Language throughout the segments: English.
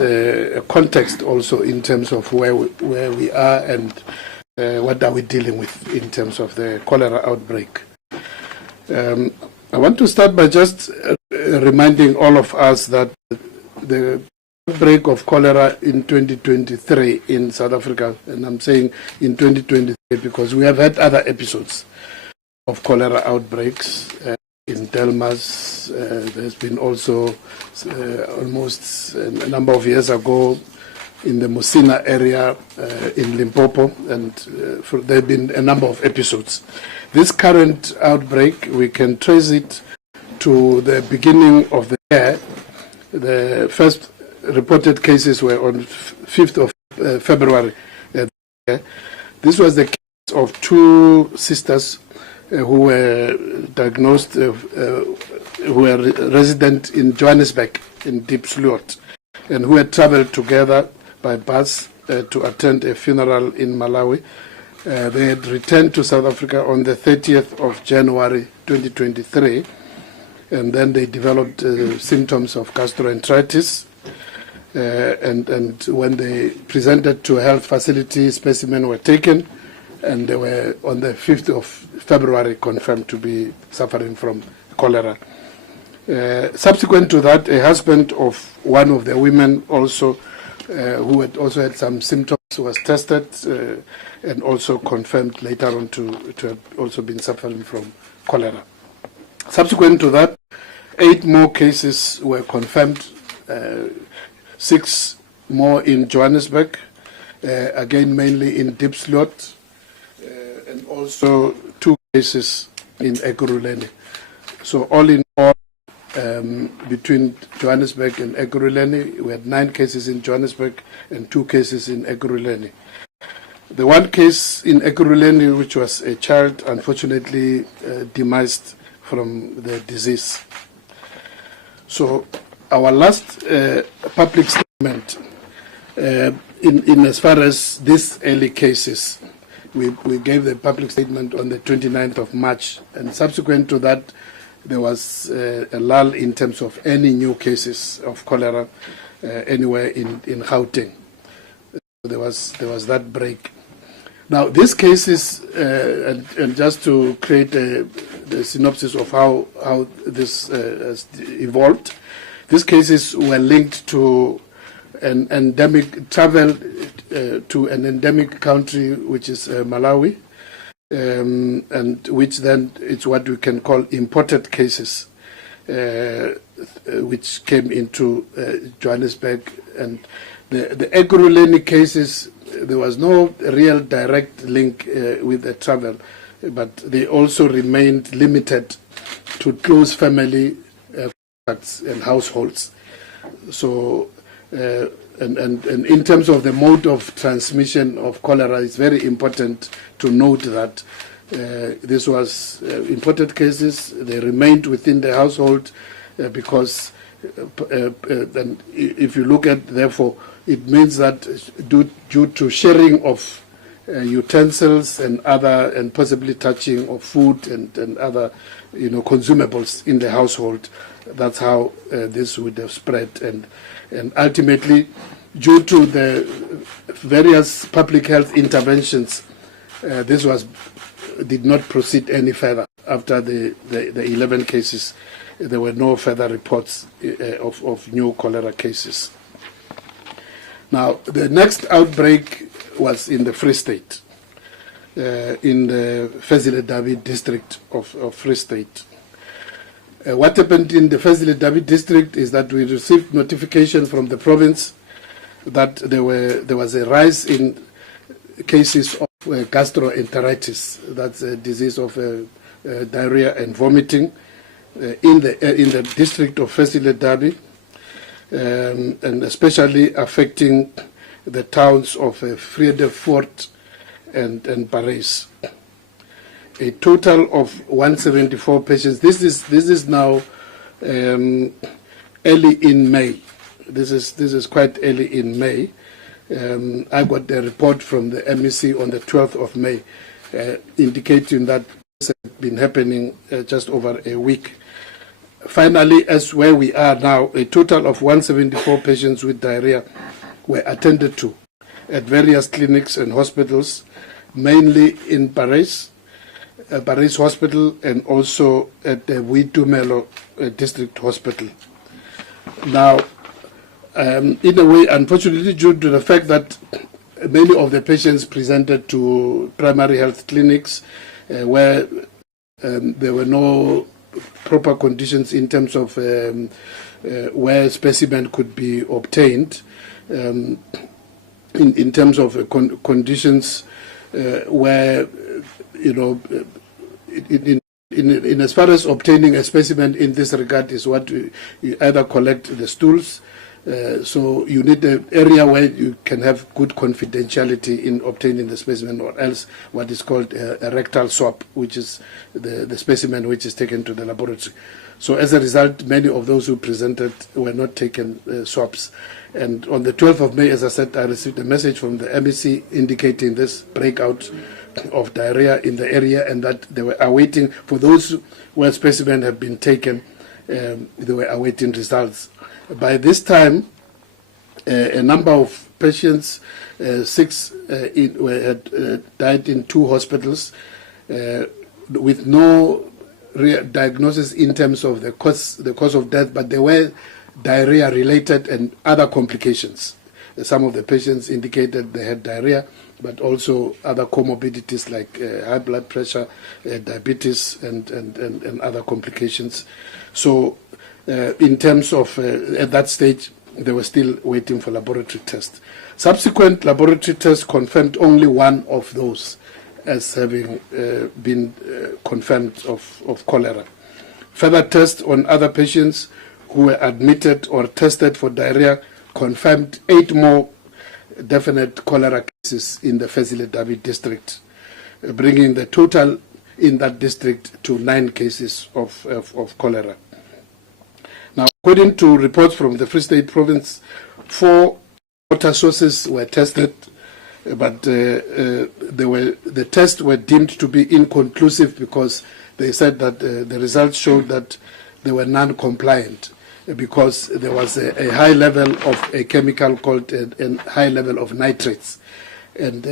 a context also in terms of where we are and what are we dealing with in terms of the cholera outbreak. I want to start by just reminding all of us that the outbreak of cholera in 2023 in South Africa, and I'm saying in 2023 because we have had other episodes of cholera outbreaks in Delmas. There's been also almost a number of years ago in the Musina area in Limpopo, and there have been a number of episodes. This current outbreak, we can trace it to the beginning of the year. The first reported cases were on 5th of February. This was the case of two sisters who were diagnosed, who were resident in Johannesburg, in Diepsloot, and who had traveled together by bus to attend a funeral in Malawi. They had returned to South Africa on the 30th of January 2023, and then they developed symptoms of gastroenteritis. And when they presented to a health facility, specimens were taken, and they were on the 5th of February confirmed to be suffering from cholera. Subsequent to that, a husband of one of the women also, who had also had some symptoms, was tested and also confirmed later on to have also been suffering from cholera. Subsequent to that, 8 more cases were confirmed, 6 more in Johannesburg, again mainly in Diepsloot, and also 2 cases in Ekurhuleni. So all in all, between Johannesburg and Ekurhuleni, we had 9 cases in Johannesburg and 2 cases in Ekurhuleni. The one case in Ekurhuleni, which was a child, unfortunately demised from the disease. So our last public statement in as far as these early cases, we gave the public statement on the 29th of March, and subsequent to that, there was a lull in terms of any new cases of cholera anywhere in Gauteng. There was that break. Now, these cases, and just to create the synopsis of how this has evolved, these cases were linked to an endemic travel to an endemic country, which is Malawi, and which then it's what we can call imported cases, which came into Johannesburg. And the Ekurhuleni cases, there was no real direct link with the travel, but they also remained limited to close family contacts and households. So, and in terms of the mode of transmission of cholera, it's very important to note that this was imported cases. They remained within the household because then if you look at, therefore, it means that due to sharing of utensils and other, and possibly touching of food and other, consumables in the household, that's how this would have spread. And ultimately, due to the various public health interventions, this did not proceed any further. After the 11 cases, there were no further reports of new cholera cases. Now, the next outbreak was in the Free State, in the Fezile-Dabi district of Free State. What happened in the Fezile-Dabi district is that we received notification from the province that there was a rise in cases of gastroenteritis. That's a disease of diarrhea and vomiting in the district of Fezile-Dabi, and especially affecting the towns of Vredefort and Parys. A total of 174 patients. This is now early in May. This is quite early in May. I got a report from the MEC on the 12th of May, indicating that this has been happening just over a week. finally, as where we are now, a total of 174 patients with diarrhea were attended to at various clinics and hospitals, mainly in Paris Hospital, and also at the Waitumelo District Hospital. Now, in a way, unfortunately, due to the fact that many of the patients presented to primary health clinics where there were no proper conditions in terms of where specimen could be obtained, in terms of conditions where, you know, in as far as obtaining a specimen in this regard is what you either collect the stools, so you need an area where you can have good confidentiality in obtaining the specimen, or else what is called a rectal swab, which is the specimen which is taken to the laboratory. So as a result, many of those who presented were not taken swabs. And on the 12th of May, as I said, I received a message from the MEC indicating this breakout of diarrhea in the area, and that they were awaiting, for those where specimen have been taken, they were awaiting results. By this time, a number of patients, 6 had died in 2 hospitals with no diagnosis in terms of the cause of death, but they were diarrhea related and other complications. Some of the patients indicated they had diarrhea, but also other comorbidities like high blood pressure, diabetes, and other complications. So in terms of, at that stage, they were still waiting for laboratory tests. Subsequent laboratory tests confirmed only one of those as having been confirmed of cholera. Further tests on other patients who were admitted or tested for diarrhea confirmed 8 more definite cholera cases in the Fezile-Dabi district, bringing the total in that district to 9 cases of cholera. Now, according to reports from the Free State Province, 4 water sources were tested, but the tests were deemed to be inconclusive because they said that the results showed that they were non-compliant because there was a high level of a chemical called a high level of nitrates. And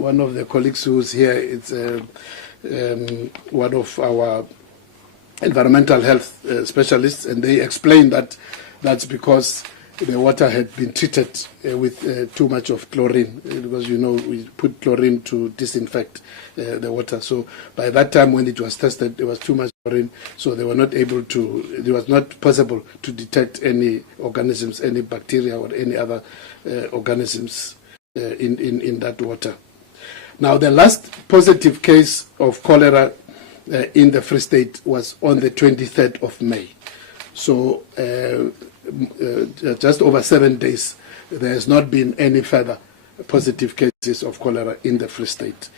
one of the colleagues who's here is one of our environmental health specialists, and they explained that that's because the water had been treated with too much of chlorine, because, you know, we put chlorine to disinfect the water. So by that time when it was tested, there was too much chlorine, so they were not able to, it was not possible to detect any organisms, any bacteria or any other organisms in that water. Now, the last positive case of cholera in the Free State was on the 23rd of May. So just over 7 days, there has not been any further positive cases of cholera in the Free State.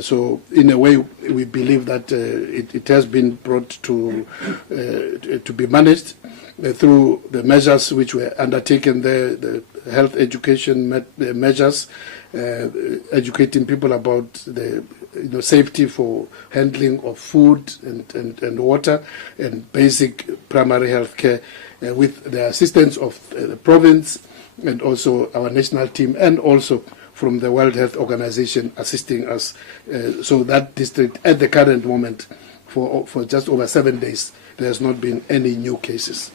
So in a way, we believe that it has been brought to be managed through the measures which were undertaken there, the health education measures, educating people about the safety for handling of food and water and basic primary health care, with the assistance of the province and also our national team, and also from the World Health Organization assisting us. So that district at the current moment, for just over 7 days, there has not been any new cases.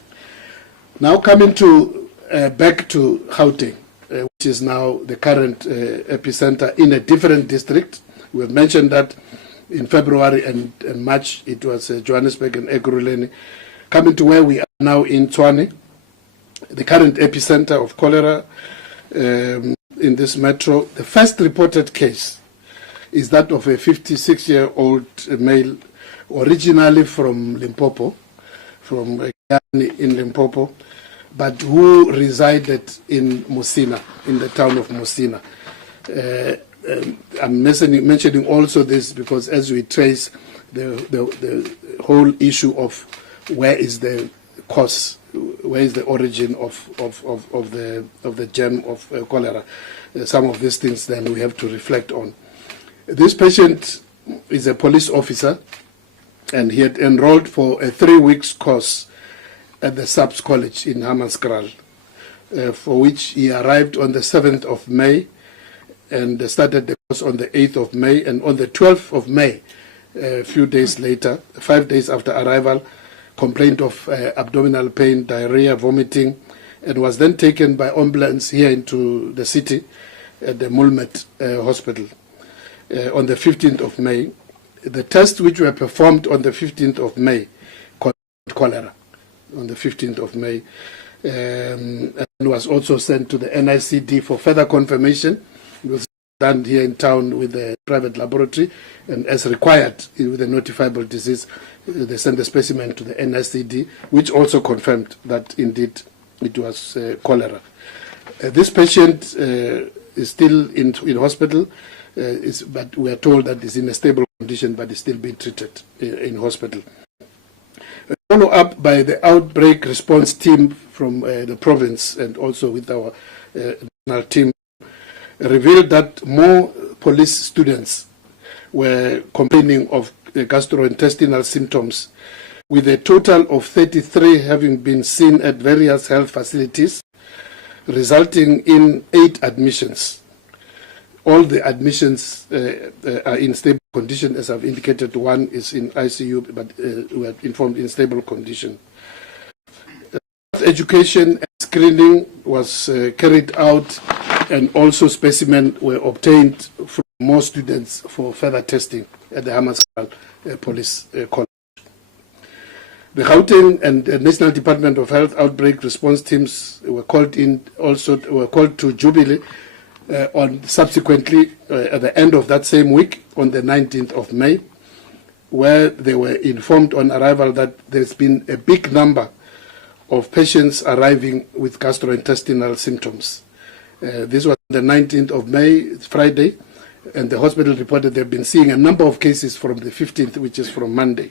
Now coming to back to Gauteng, which is now the current epicenter in a different district. We have mentioned that in February and March it was Johannesburg and Ekurhuleni. Coming to where we are now in Tshwane, the current epicenter of cholera in this metro. The first reported case is that of a 56-year-old male, originally from Limpopo, from Giyani in Limpopo, but who resided in Musina, in the town of Musina. I'm mentioning also this because as we trace the whole issue of where is the cause, where is the origin of the germ of cholera, some of these things then we have to reflect on. This patient is a police officer and he had enrolled for a 3-week course at the SABC College in Hammanskraal, for which he arrived on the 7th of May and started the course on the 8th of May. And on the 12th of May, a few days later, 5 days after arrival, complained of abdominal pain, diarrhea, vomiting, and was then taken by ambulance here into the city at the Mulmet Hospital on the 15th of May. The tests which were performed on the 15th of May called cholera on the 15th of May, and was also sent to the NICD for further confirmation. It was done here in town with a private laboratory, and as required with a notifiable disease, they sent the specimen to the NICD, which also confirmed that indeed it was cholera. This patient is still in hospital, but we are told that he's in a stable condition, but is still being treated in hospital. Follow up by the outbreak response team from the province and also with our national team revealed that more police students were complaining of gastrointestinal symptoms, with a total of 33 having been seen at various health facilities, resulting in 8 admissions. All the admissions are in stable condition. As I've indicated, 1 is in ICU, but we are informed in stable condition. Education and screening was carried out, and also specimens were obtained from more students for further testing at the Hammanskraal Police College. The Gauteng and the National Department of Health outbreak response teams were called in, also were called to Jubilee subsequently at the end of that same week on the 19th of May, where they were informed on arrival that there's been a big number of patients arriving with gastrointestinal symptoms. This was the 19th of May, Friday, and the hospital reported they've been seeing a number of cases from the 15th, which is from Monday.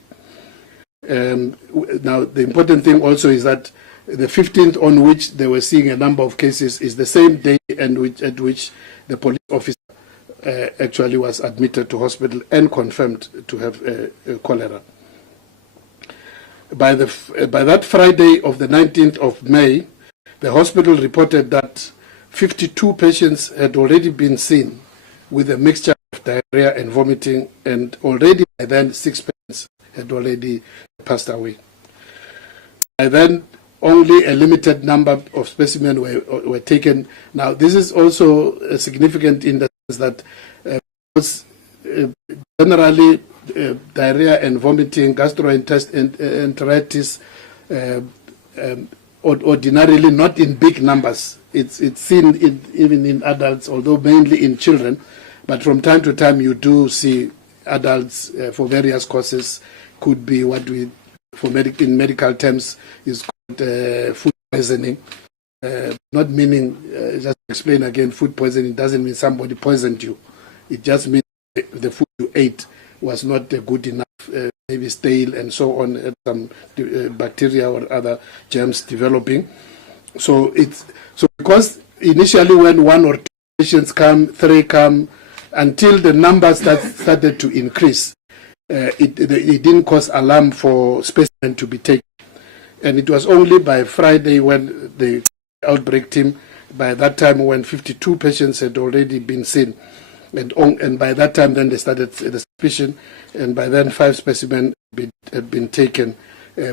Now, the important thing also is that the 15th on which they were seeing a number of cases is the same day at which the police officer actually was admitted to hospital and confirmed to have cholera. By that Friday of the 19th of May, the hospital reported that 52 patients had already been seen with a mixture of diarrhea and vomiting, and already by then 6 patients had already passed away. By then, only a limited number of specimens were taken. Now, this is also significant in the sense that generally diarrhea and vomiting, gastroenteritis, ordinarily not in big numbers. It's seen even in adults, although mainly in children. But from time to time, you do see adults for various causes. Could be what we, in medical terms, is called food poisoning. Not meaning, just to explain again, food poisoning doesn't mean somebody poisoned you. It just means the food you ate was not good enough, maybe stale and so on, some bacteria or other germs developing. So because initially when 1 or 2 patients come, 3 come, until the numbers started to increase, it didn't cause alarm for specimen to be taken. And it was only by Friday when the outbreak team, by that time when 52 patients had already been seen, and by that time then they started the suspicion, and by then 5 specimens had been taken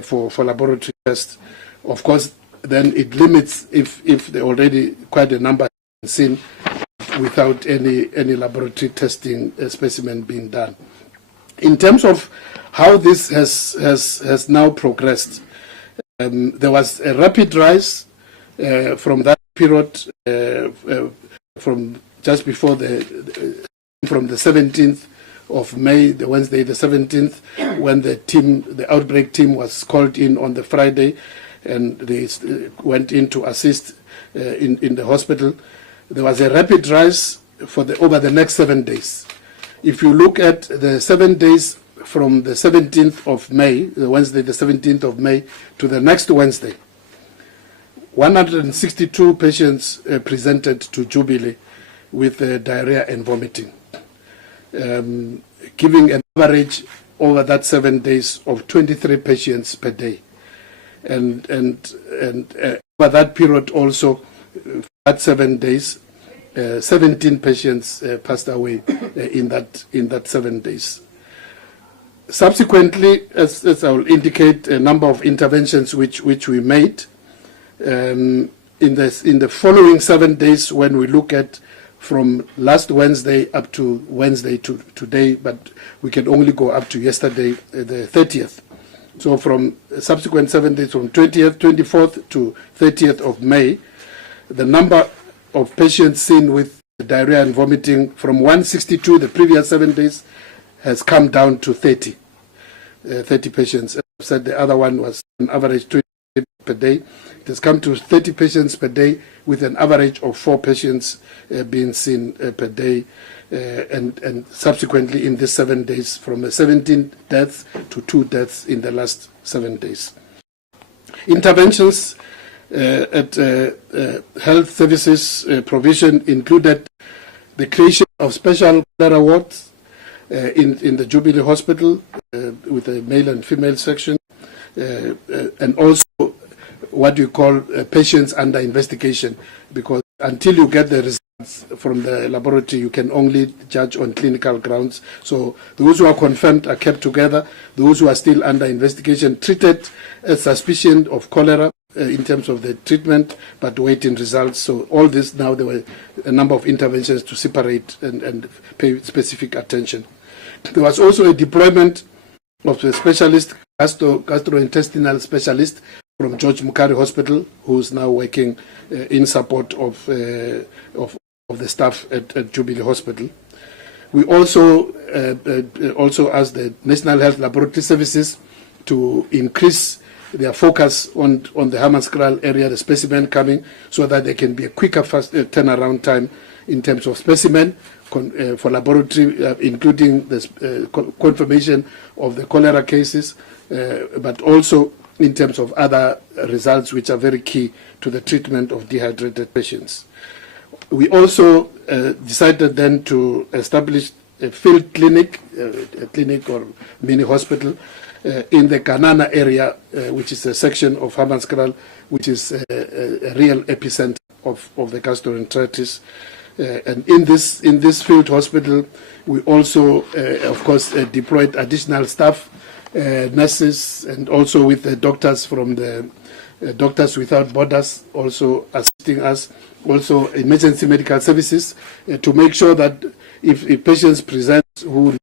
for laboratory tests. Of course, then it limits if there already quite a number had been seen without any laboratory testing specimen being done. In terms of how this has now progressed, there was a rapid rise from that period, from just before from the 17th of May, the Wednesday, the 17th, when the outbreak team was called in on the Friday, and they went in to assist in the hospital. There was a rapid rise over the next 7 days. If you look at the 7 days from the 17th of May, the Wednesday, the 17th of May, to the next Wednesday, 162 patients presented to Jubilee with diarrhea and vomiting, giving an average over that 7 days of 23 patients per day. And over that period also, at 7 days, 17 patients passed away in that 7 days. Subsequently, as I will indicate, a number of interventions which we made in the following 7 days, when we look at from last Wednesday up to Wednesday to today, but we can only go up to yesterday, the 30th. So from subsequent 7 days, from 20th, 24th to 30th of May, the number of patients seen with diarrhea and vomiting from 162 the previous 7 days has come down to 30 patients. As I said, the other one was an average 20 per day. It has come to 30 patients per day, with an average of 4 patients being seen per day, and subsequently in these 7 days, from 17 deaths to 2 deaths in the last 7 days. Interventions at health services provision included the creation of special cholera wards in the Jubilee Hospital with a male and female section, and also what you call patients under investigation, because until you get the results from the laboratory, you can only judge on clinical grounds. So those who are confirmed are kept together. Those who are still under investigation treated as suspicion of cholera in terms of the treatment, but waiting results. So all this, now there were a number of interventions to separate and pay specific attention. There was also a deployment of a specialist, gastrointestinal specialist from George Mukari Hospital, who's now working in support of the staff at Jubilee Hospital. We also asked the National Health Laboratory Services to increase their focus on the Hammanskraal area, the specimen coming, so that there can be a quicker, fast turnaround time in terms of specimen for laboratory, including the confirmation of the cholera cases, but also in terms of other results which are very key to the treatment of dehydrated patients. We also decided then to establish a field clinic, a clinic or mini hospital in the Kanana area, which is a section of Hammanskraal, which is a real epicenter of the gastroenteritis. And in this field hospital, we also, of course, deployed additional staff, nurses, and also with the doctors from the Doctors Without Borders also assisting us, also emergency medical services, to make sure that if patients present who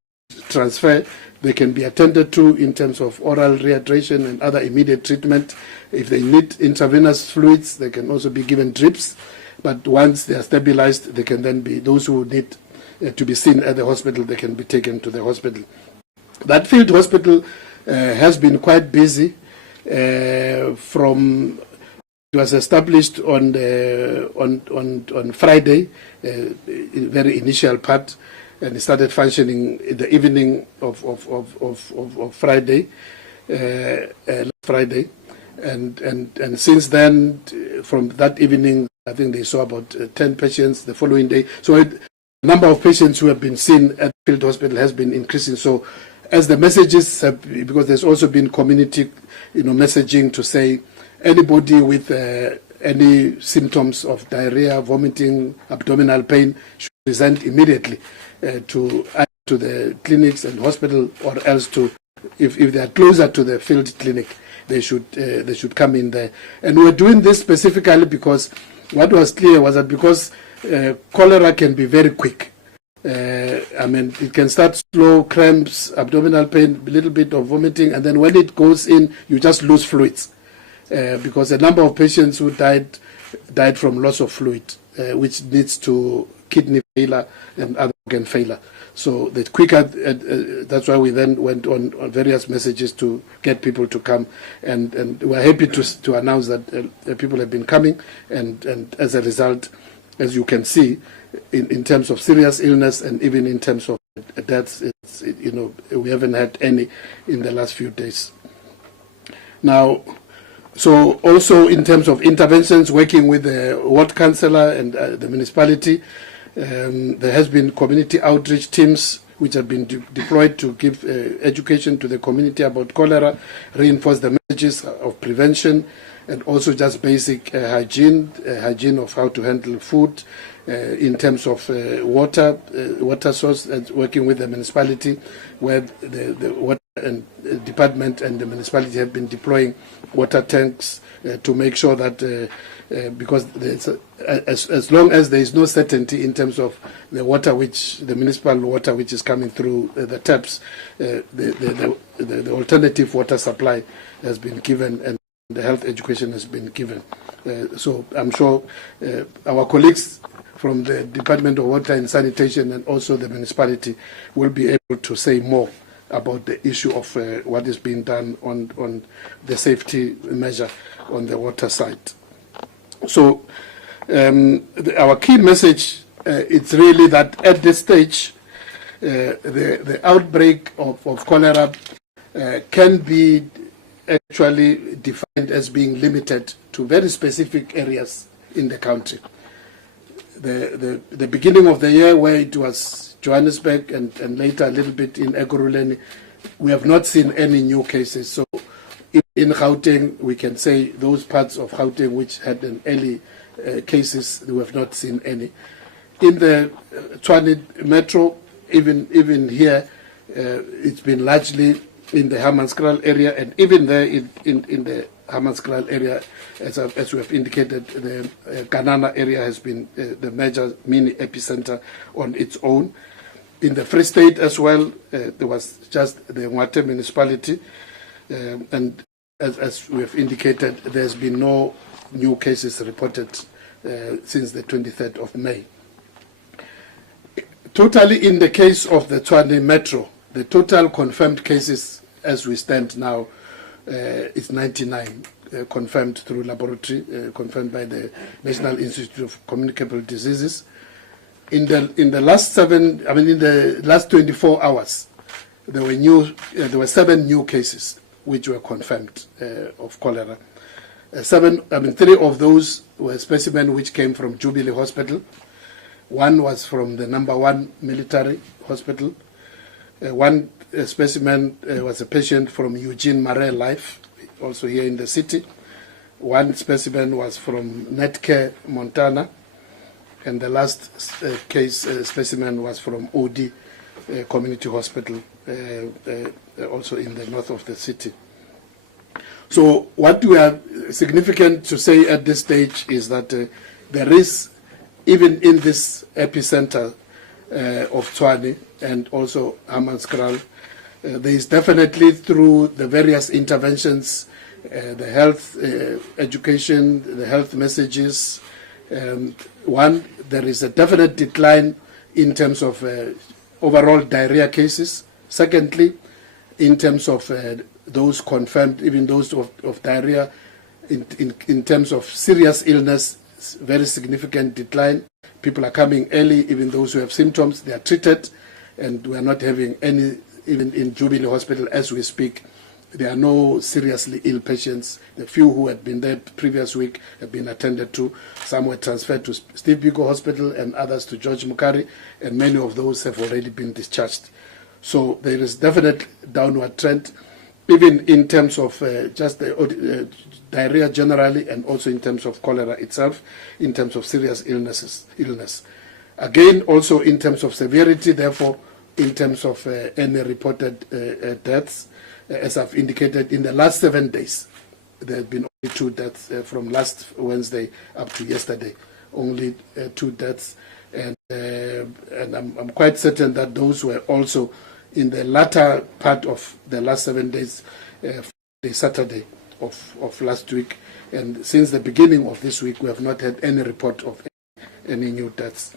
transfer, they can be attended to in terms of oral rehydration and other immediate treatment. If they need intravenous fluids, they can also be given drips. But once they are stabilized, they can then be, those who need to be seen at the hospital, they can be taken to the hospital. That field hospital has been quite busy. It was established on Friday, very initial part, and it started functioning in the evening of Friday, Friday, and since then, from that evening, I think they saw about 10 patients the following day. So the number of patients who have been seen at the field hospital has been increasing. So as the messages have, because there's also been community, messaging to say anybody with any symptoms of diarrhea, vomiting, abdominal pain should present immediately to the clinics and hospital, or else to, if they are closer to the field clinic, they should come in there. And we're doing this specifically because what was clear was that because cholera can be very quick. It can start slow, cramps, abdominal pain, a little bit of vomiting, and then when it goes in, you just lose fluids. Because a number of patients who died from loss of fluid, which leads to kidney failure and other organ failure. So the quicker, that's why we then went on various messages to get people to come, and we're happy to announce that people have been coming, and as a result, as you can see, in terms of serious illness and even in terms of deaths, we haven't had any in the last few days. Now, so also in terms of interventions, working with the ward councillor and the municipality, there has been community outreach teams which have been deployed to give education to the community about cholera, reinforce the messages of prevention, and also just basic hygiene of how to handle food, in terms of water source, and working with the municipality, where the water and department and the municipality have been deploying water tanks to make sure that because as long as there is no certainty in terms of the water, the municipal water which is coming through the taps, the alternative water supply has been given, and the health education has been given. So I'm sure our colleagues from the Department of Water and Sanitation and also the municipality will be able to say more about the issue of what is being done on the safety measure on the water side. So our key message it's really that at this stage the outbreak of cholera can be actually defined as being limited to very specific areas in the country. The beginning of the year, where it was Johannesburg and later a little bit in Ekurhuleni, we have not seen any new cases. So in Gauteng, we can say those parts of Gauteng which had an early cases, we have not seen any. In the Tshwane Metro, even here, it's been largely in the Hammanskraal area, and even there in the Hammanskraal area, as we have indicated, the Kanana area has been the major mini epicenter on its own. In the Free State as well, there was just the Ngwate municipality, and as we have indicated, there's been no new cases reported since the 23rd of May. Totally, in the case of the Tshwane Metro, the total confirmed cases as we stand now is 99 confirmed through laboratory, confirmed by the National Institute of Communicable Diseases. In the last 24 hours, there were 7 new cases which were confirmed of cholera. 3 of those were specimens which came from Jubilee Hospital. 1 was from the number 1 military hospital. 1 specimen was a patient from Eugene Marais Life, also here in the city. 1 specimen was from Netcare, Montana. And the last case specimen was from OD Community Hospital, also in the north of the city. So what we are significant to say at this stage is that there is, even in this epicenter of Tshwane and also Hammanskraal, there is definitely, through the various interventions, the health education, the health messages, there is a definite decline in terms of overall diarrhea cases. Secondly, in terms of those confirmed, even those of diarrhea, in terms of serious illness, very significant decline. People are coming early, even those who have symptoms, they are treated, and we are not having any, even in Jubilee Hospital as we speak, there are no seriously ill patients. The few who had been there previous week have been attended to. Some were transferred to Steve Biko Hospital and others to George Mukari, and many of those have already been discharged. So there is definite downward trend, even in terms of just the diarrhea generally, and also in terms of cholera itself, in terms of serious illness. Again, also in terms of severity, therefore, in terms of any reported deaths, as I've indicated, in the last 7 days, there have been only 2 deaths from last Wednesday up to yesterday, only 2 deaths. And I'm quite certain that those were also in the latter part of the last 7 days, the Saturday of last week. And since the beginning of this week, we have not had any report of any new deaths.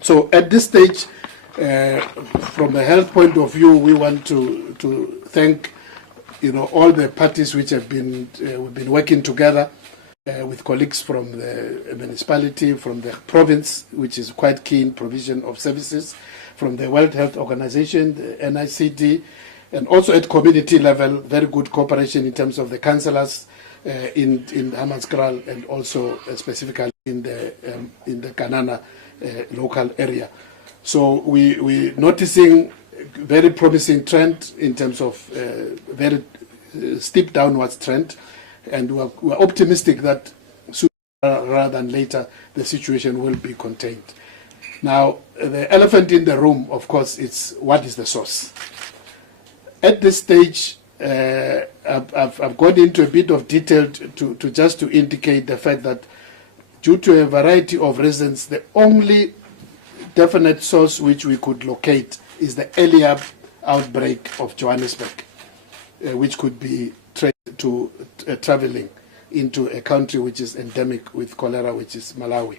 So at this stage, from a health point of view, we want to thank all the parties which have been we've been working together with colleagues from the municipality, from the province, which is quite keen provision of services, from the World Health Organization, the NICD, and also at community level, very good cooperation in terms of the councillors in Hammanskraal, and also specifically in the Kanana local area. So we're noticing very promising trend in terms of very steep downwards trend, and we're optimistic that sooner rather than later the situation will be contained. Now, the elephant in the room, of course, is what is the source. At this stage, I've gone into a bit of detail to indicate the fact that due to a variety of reasons, the only definite source which we could locate is the earlier outbreak of Johannesburg, which could be traced to traveling into a country which is endemic with cholera, which is Malawi.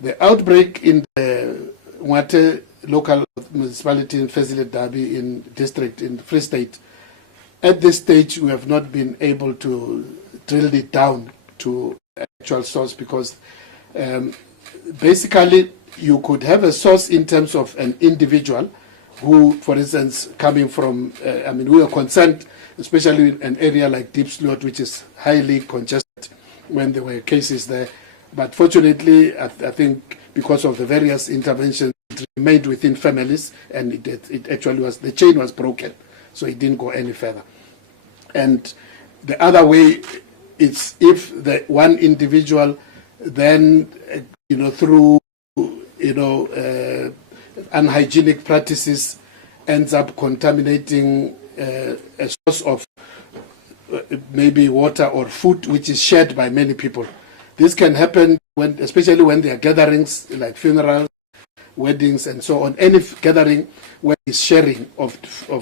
The outbreak in the Mwate local municipality in Fezile Dabi in district in Free State, at this stage we have not been able to drill it down to actual source, because basically you could have a source in terms of an individual who, for instance, coming from, we are concerned, especially in an area like Deep Slot, which is highly congested when there were cases there. But fortunately, I think because of the various interventions, it remained within families, and it actually was, the chain was broken, so it didn't go any further. And the other way, it's if the one individual then, through, unhygienic practices ends up contaminating a source of maybe water or food which is shared by many people. This can happen especially when there are gatherings like funerals, weddings, and so on. Any gathering where is sharing of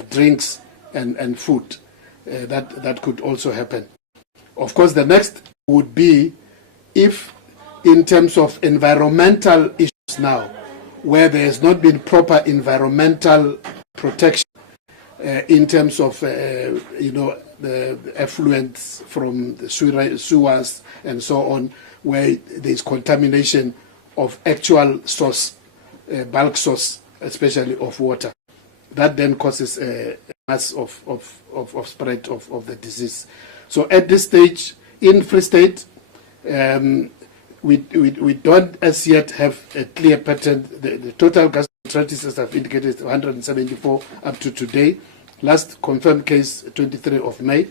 drinks and food, that could also happen. Of course, the next would be if, in terms of environmental issues now, where there has not been proper environmental protection in terms of the effluents from the sewers and so on, where there is contamination of actual source, bulk source, especially of water. That then causes a mass of spread of the disease. So at this stage, in Free State, we don't as yet have a clear pattern. The total gastroenteritis, as I've indicated, is 174 up to today. Last confirmed case, 23 of May.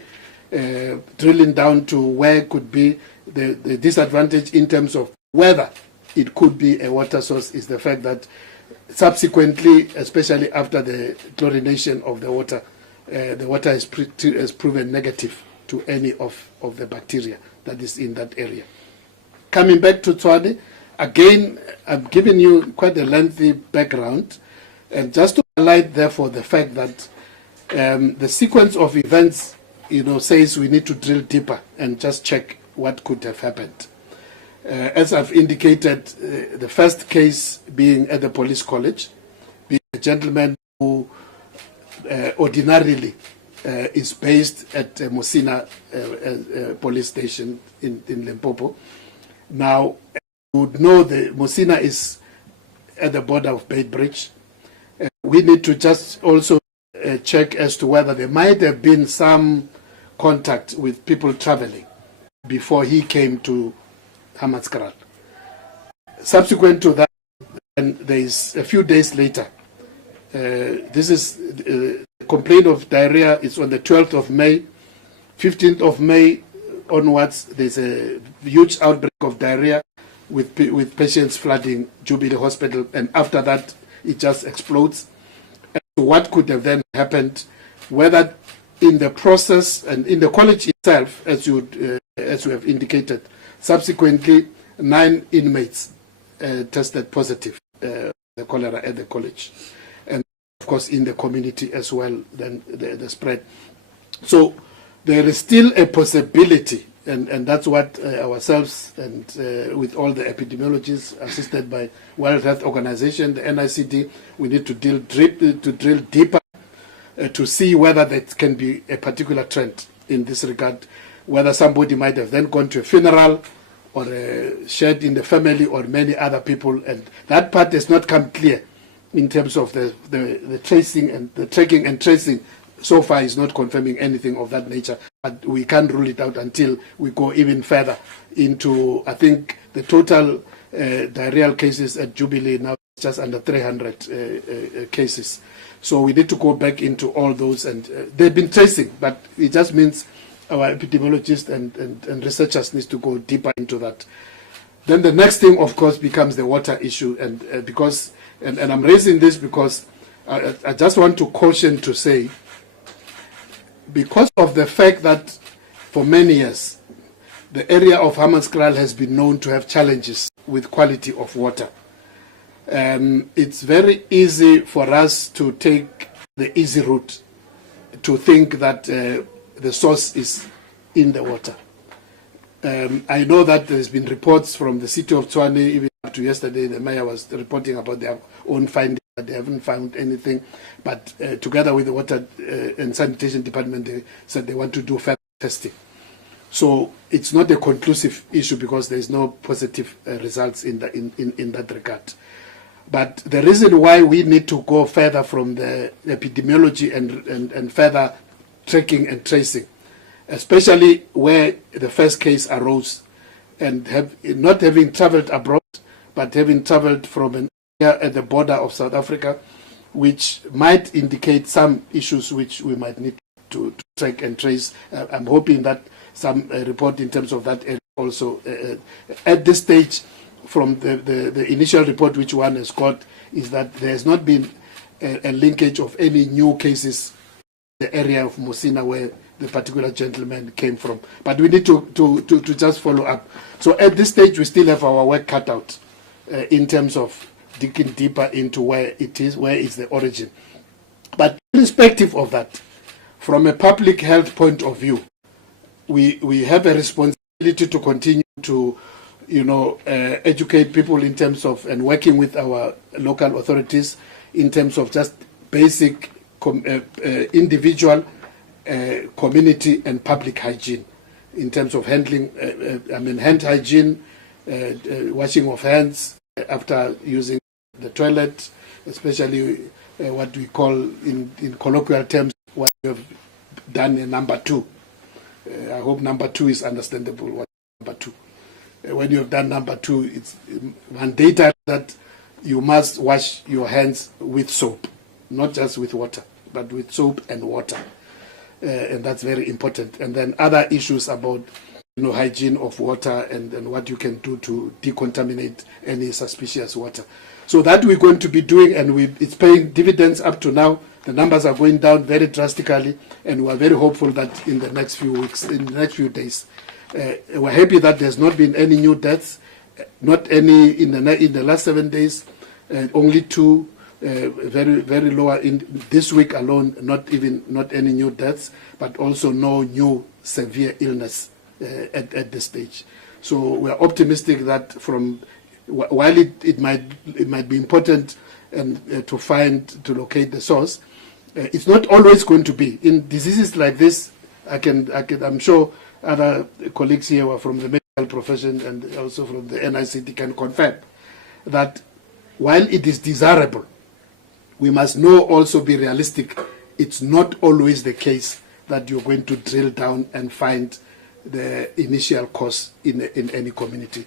Drilling down to where could be the disadvantage in terms of whether it could be a water source is the fact that subsequently, especially after the chlorination of the water has proven negative to any of the bacteria that is in that area. Coming back to Tshwane, again, I've given you quite a lengthy background, and just to highlight, therefore, the fact that the sequence of events, says we need to drill deeper and just check what could have happened. As I've indicated, the first case being at the police college, being a gentleman who ordinarily is based at Mosina police station in Limpopo. Now, you would know the Mosina is at the border of Beitbridge. We need to just also check as to whether there might have been some contact with people traveling before he came to Hammanskraal. Subsequent to that, and there is a few days later, this is complaint of diarrhea is on the 12th of May. 15th of May onwards, there's a huge outbreak of diarrhea with patients flooding Jubilee Hospital, and after that, it just explodes. And what could have then happened, whether in the process and in the college itself, as we have indicated, subsequently 9 inmates tested positive the cholera at the college, and of course in the community as well, then the spread. So there is still a possibility, and that's what ourselves and with all the epidemiologists assisted by World Health Organization, the NICD, we need to drill deeper to see whether that can be a particular trend in this regard, whether somebody might have then gone to a funeral or shared in the family or many other people, and that part has not come clear in terms of the tracing and the tracking and tracing. So far is not confirming anything of that nature, but we can't rule it out until we go even further into, I think, the total diarrheal cases at Jubilee now just under 300 cases. So we need to go back into all those, and they've been tracing, but it just means our epidemiologists and researchers need to go deeper into that. Then the next thing, of course, becomes the water issue, and I'm raising this because I just want to caution to say, because of the fact that for many years the area of Hammanskraal has been known to have challenges with quality of water. It's very easy for us to take the easy route to think that the source is in the water. I know that there's been reports from the city of Tshwane, even up to yesterday, the mayor was reporting about their own findings, that they haven't found anything. But together with the Water and Sanitation Department, they said they want to do further testing. So it's not a conclusive issue because there is no positive results in that regard. But the reason why we need to go further from the epidemiology and further tracking and tracing, especially where the first case arose, and not having traveled abroad, but having traveled from an area at the border of South Africa, which might indicate some issues which we might need to track and trace. I'm hoping that some report in terms of that area also. At this stage, from the initial report which one has got, is that there has not been a linkage of any new cases in the area of Mosina where the particular gentleman came from. But we need to just follow up. So at this stage, we still have our work cut out in terms of digging deeper into where it is, where is the origin. But irrespective of that, from a public health point of view, we have a responsibility to continue to educate people in terms of, and working with our local authorities in terms of just basic individual, community and public hygiene in terms of handling, hand hygiene, washing of hands after using the toilet, especially what we call in colloquial terms, what we have done in number 2. I hope number 2 is understandable. What number 2? When you have done number 2, it's mandated that you must wash your hands with soap, not just with water, but with soap and water. And that's very important. And then other issues about hygiene of water and what you can do to decontaminate any suspicious water. So that we're going to be doing, and it's paying dividends up to now. The numbers are going down very drastically, and we're very hopeful that in the next few weeks, in the next few days, we're happy that there's not been any new deaths, not any in the last 7 days, only 2. Very, very lower in this week alone, not any new deaths, but also no new severe illness at this stage. So we are optimistic that while it might be important and to locate the source, it's not always going to be. In diseases like this, I'm sure other colleagues here who are from the medical profession and also from the NICT can confirm that while it is desirable, we must also be realistic. It's not always the case that you're going to drill down and find the initial cause in any community.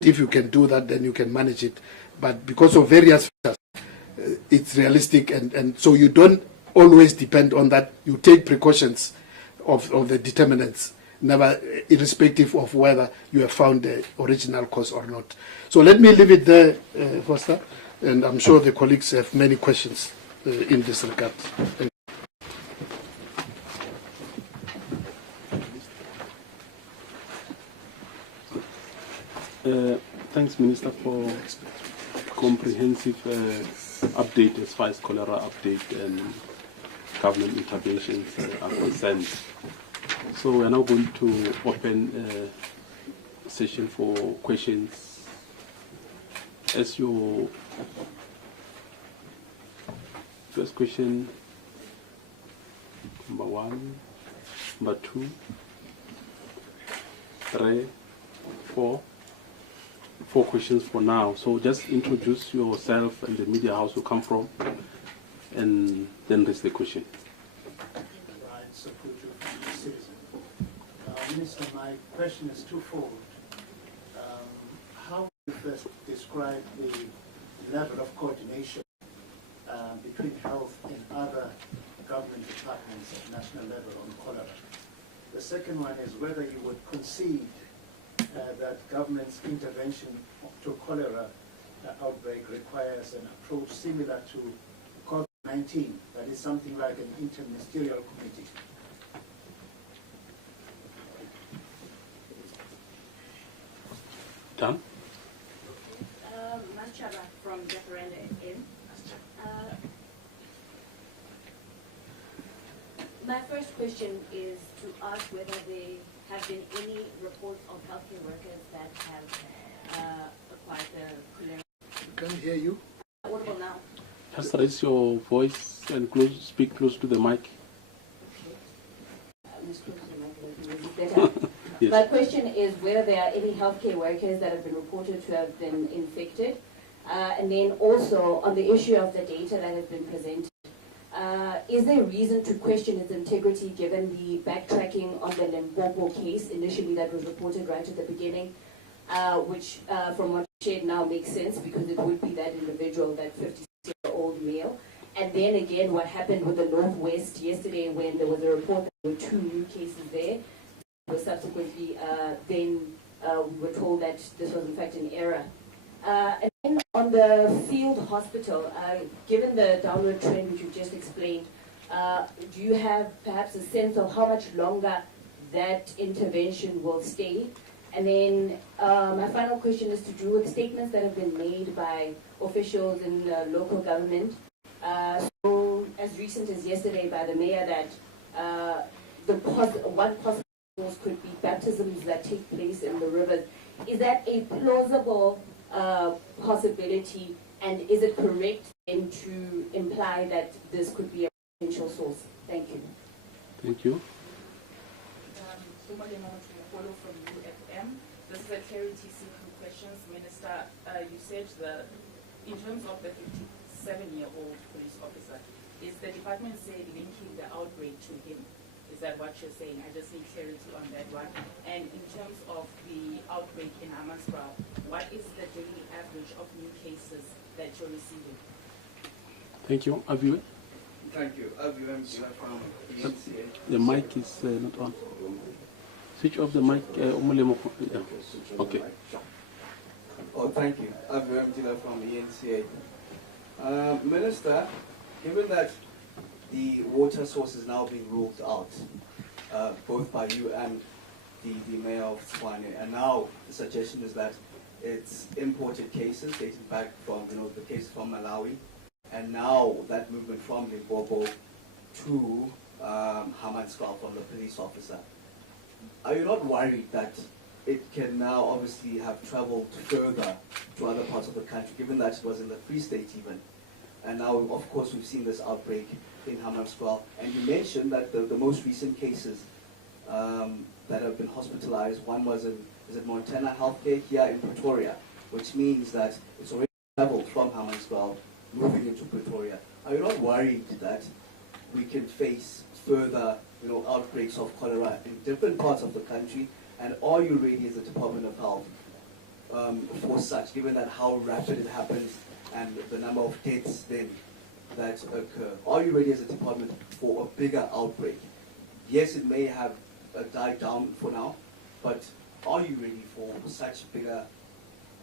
If you can do that, then you can manage it. But because of various factors, it's realistic, and so you don't always depend on that. You take precautions of the determinants, never, irrespective of whether you have found the original cause or not. So let me leave it there, Foster. And I'm sure the colleagues have many questions in this regard. Thanks, Minister, for comprehensive update as far as cholera update and government interventions are concerned. So we are now going to open a session for questions. As your first question, number 1, number 2, 3, 4. 4 questions for now. So just introduce yourself and the media house you come from, and then raise the question. Minister, my question is twofold. How would you first describe the level of coordination between health and other government departments at national level on cholera. The second one is whether you would concede that government's intervention to cholera outbreak requires an approach similar to COVID-19, that is something like an interministerial committee. Done? Manchaba from Jacaranda FM. My first question is to ask whether there have been any reports of healthcare workers that have acquired the cholera. Can't hear you. Audible now. Just raise your voice and speak close to the mic. Yes. My question is whether there are any healthcare workers that have been reported to have been infected, and then also on the issue of the data that has been presented. Is there reason to question its integrity given the backtracking on the Limpopo case initially that was reported right at the beginning, which from what you shared now makes sense because it would be that individual, that 56-year-old male. And then again, what happened with the Northwest yesterday when there was a report that there were 2 new cases there, was subsequently then we were told that this was in fact an error. And then on the field hospital, given the downward trend which you just explained, do you have perhaps a sense of how much longer that intervention will stay? And then my final question is to do with statements that have been made by officials in local government. So as recent as yesterday by the mayor that one possible cause could be baptisms that take place in the rivers. Is that a plausible possibility, and is it correct then to imply that this could be a potential source? Thank you. Thank you. Follow from UFM. This is a clarity seeking questions. Minister, you said that in terms of the 57-year-old police officer, is the department say linking the outbreak to him? Is that what you're saying? I just need clarity on that one. And in terms of the outbreak in Hammanskraal, what is the daily average of new cases that you're receiving? Thank you. Aviwe? Thank you. Aviwe from ENCA. The mic is not on. Switch off the mic. Yeah. Okay. Oh, thank you. Aviwe from ENCA. Minister, given that the water source is now being ruled out, both by you and the mayor of Tshwane, and now the suggestion is that it's imported cases dating back from the case from Malawi, and now that movement from Limpopo to Hammanskraal from the police officer. Are you not worried that it can now obviously have traveled further to other parts of the country, given that it was in the Free State even? And now, of course, we've seen this outbreak in Hammanskraal. And you mentioned that the most recent cases that have been hospitalized, one was in, is it Montana Healthcare here in Pretoria, which means that it's already traveled from Hammanskraal, moving into Pretoria. Are you not worried that we can face further outbreaks of cholera in different parts of the country? And are you ready as a Department of Health for such, given that how rapid it happens and the number of deaths then that occur? Are you ready as a department for a bigger outbreak? Yes, it may have died down for now, but are you ready for such bigger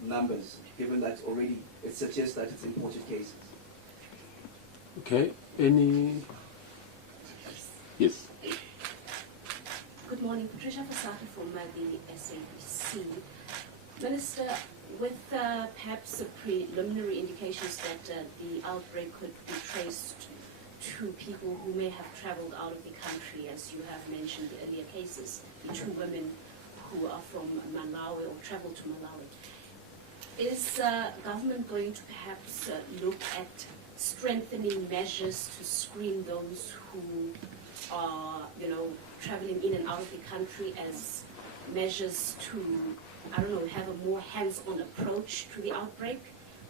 numbers, given that already it suggests that it's imported cases? Okay. Any? Yes. Good morning, Patricia Fasaki from the SABC. Minister, with perhaps preliminary indications that the outbreak could be traced to people who may have traveled out of the country, as you have mentioned the earlier cases, the 2 women who are from Malawi or traveled to Malawi, is government going to perhaps look at strengthening measures to screen those who are, traveling in and out of the country as measures to, have a more hands-on approach to the outbreak?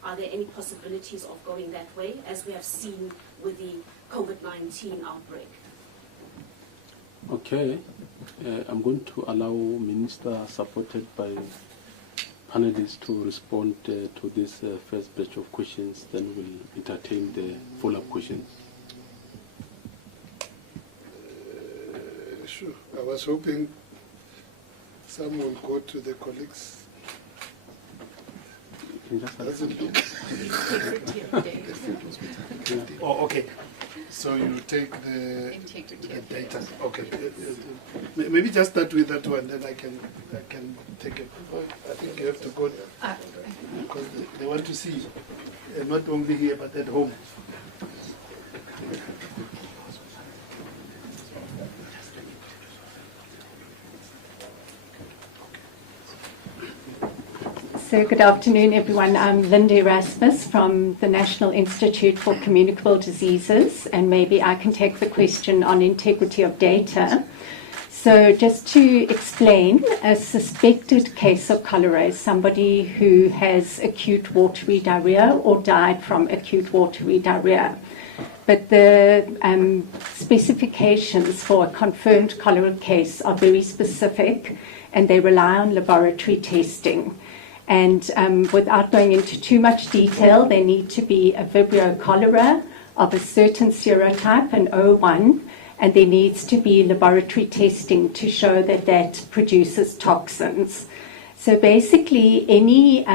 Are there any possibilities of going that way, as we have seen with the COVID-19 outbreak? Okay. I'm going to allow Minister, supported by panelists to respond to this first batch of questions, then we'll entertain the follow-up questions. Sure. I was hoping someone go to the colleagues. Does it look? Oh, okay. So you take the data. Okay. Maybe just start with that one, then I can take it. I think you have to go because they want to see, not only here but at home. So good afternoon, everyone. I'm Linda Erasmus from the National Institute for Communicable Diseases, and maybe I can take the question on integrity of data. So just to explain, a suspected case of cholera is somebody who has acute watery diarrhea or died from acute watery diarrhea. But the specifications for a confirmed cholera case are very specific, and they rely on laboratory testing. And without going into too much detail, there need to be a Vibrio cholera of a certain serotype, an O1, and there needs to be laboratory testing to show that that produces toxins. So basically, any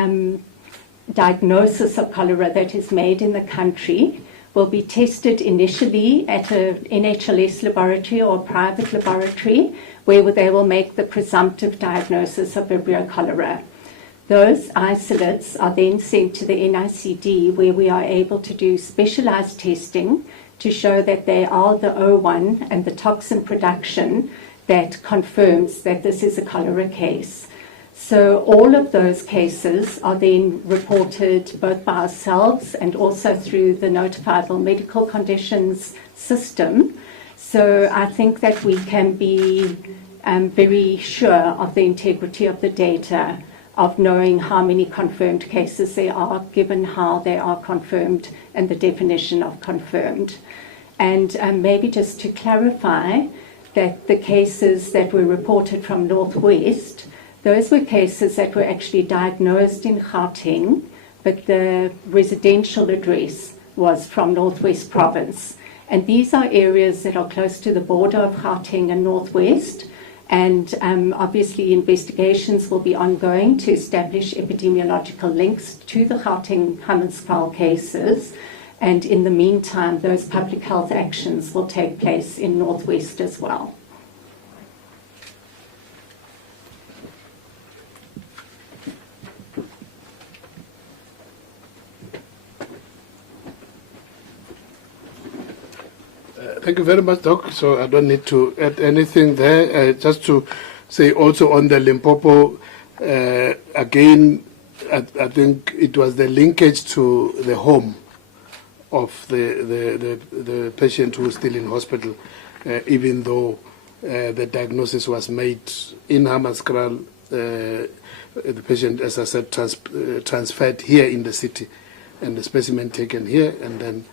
diagnosis of cholera that is made in the country will be tested initially at an NHLS laboratory or a private laboratory, where they will make the presumptive diagnosis of Vibrio cholera. Those isolates are then sent to the NICD, where we are able to do specialized testing to show that they are the O1 and the toxin production that confirms that this is a cholera case. So all of those cases are then reported both by ourselves and also through the notifiable medical conditions system. So I think that we can be very sure of the integrity of the data, of knowing how many confirmed cases there are, given how they are confirmed and the definition of confirmed. And maybe just to clarify that the cases that were reported from Northwest, those were cases that were actually diagnosed in Gauteng, but the residential address was from Northwest Province. And these are areas that are close to the border of Gauteng and Northwest. And obviously investigations will be ongoing to establish epidemiological links to the Gauteng Hammanskraal cases. And in the meantime, those public health actions will take place in Northwest as well. Thank you very much, Doc. So I don't need to add anything there. Just to say also on the Limpopo, again, I think it was the linkage to the home of the patient who was still in hospital, even though the diagnosis was made in Hammanskraal. The patient, as I said, transferred here in the city, and the specimen taken here, and then